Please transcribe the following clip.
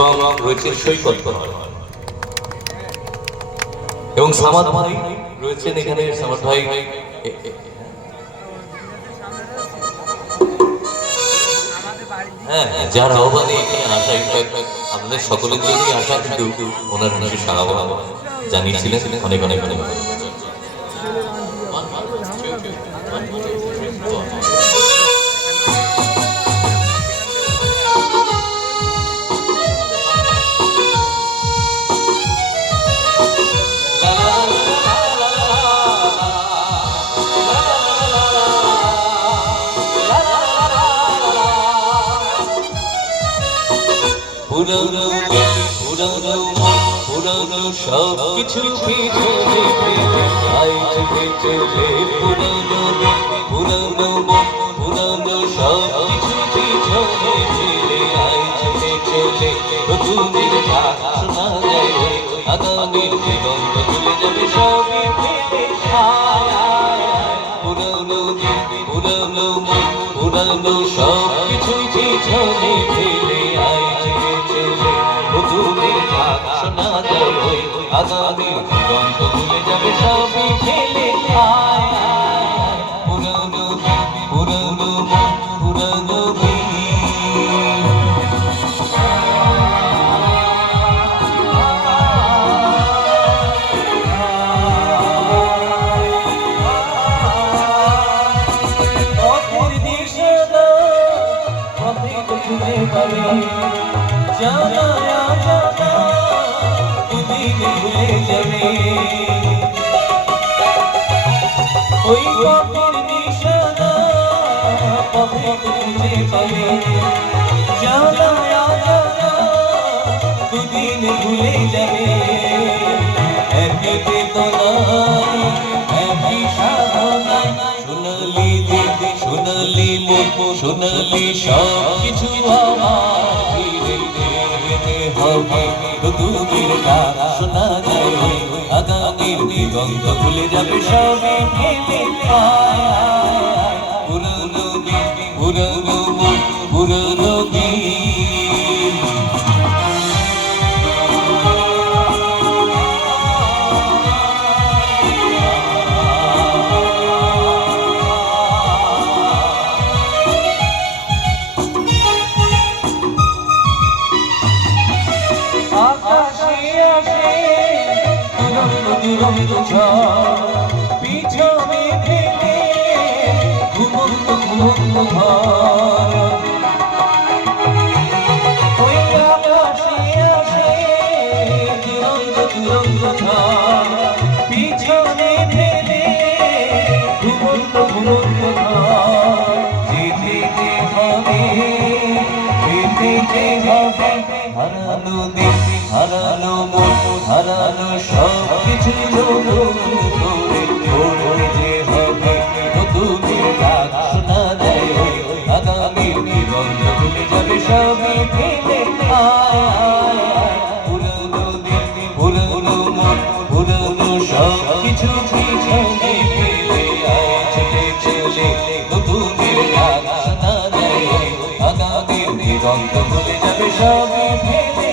এবং রয়েছে সৈকত এবং সামাদ ভাই রয়েছেন এখানে। সামাদ ভাই হ্যাঁ, যার আহ্বানে এখানে আসা, আপনাদের সকলের জন্যই আসা, কিন্তু ওনার বিশেষ আহ্বান জানিয়েছিলেন। অনেক অনেক অনেক পুরনো পুরনো পুরনো সব কিছু পিছনে ফেলে আইছে চলে। পুরনো পুরনো পুরনো সব কিছু পিছনে ফেলে আইছে চলে। নতুনের ডাক শোনা যায়, আগামীর দিগন্ত খুলে যাবে সবই ফেলে। পুরনো পুরনো পুরনো সব কিছু পিছনে ফেলে শোনা যায়, আগামী দিগন্ত ভুলে যাবে সবই ফেলে। পুরনো পুরনো পুরনো পথের দিশা পথে খুঁজে পাবে জানা জানা দুদিকে ভুলে যাবে। ওই পথের নিশানা পথে খুঁজে পাবে জানা জানা দুদিন ভুলে যাবে। একই বেদনায় একই সাধনায় সোনালি দিদি সোনালি মুখ সোনালি সব কিছু আমার ফিরে যেতে হবে। নতুনের ডাক শোনা যায়, আগামীর দিগন্ত খুলে যাবে সবে ফেলে। পুরনো পুরনো পুরনো পিছনে ফেলে ঘুমন্ত ঘুমন্ত ঘর। ওই আকাশে আসে দুরন্ত দুরন্ত ঝড়। পিছনে ফেলে ঘুমন্ত ঘুমন্ত ঘর। যেতে হবে যেতে হবে হারানো দিন হারানো মন হারানো সব কিছু করে যে হবে। নতুনের ডাক শোনা যায়, আগামীর দিগন্ত ভুলে যাবে সবই ফেলে। পুরনো দিন পুরনো মন পুরনো সব কিছু পিছনে ফেলে চলে চলে। নতুনের ডাক শোনা যায়, আগামীর দিগন্ত ভুলে যাবে সবই ফেলে।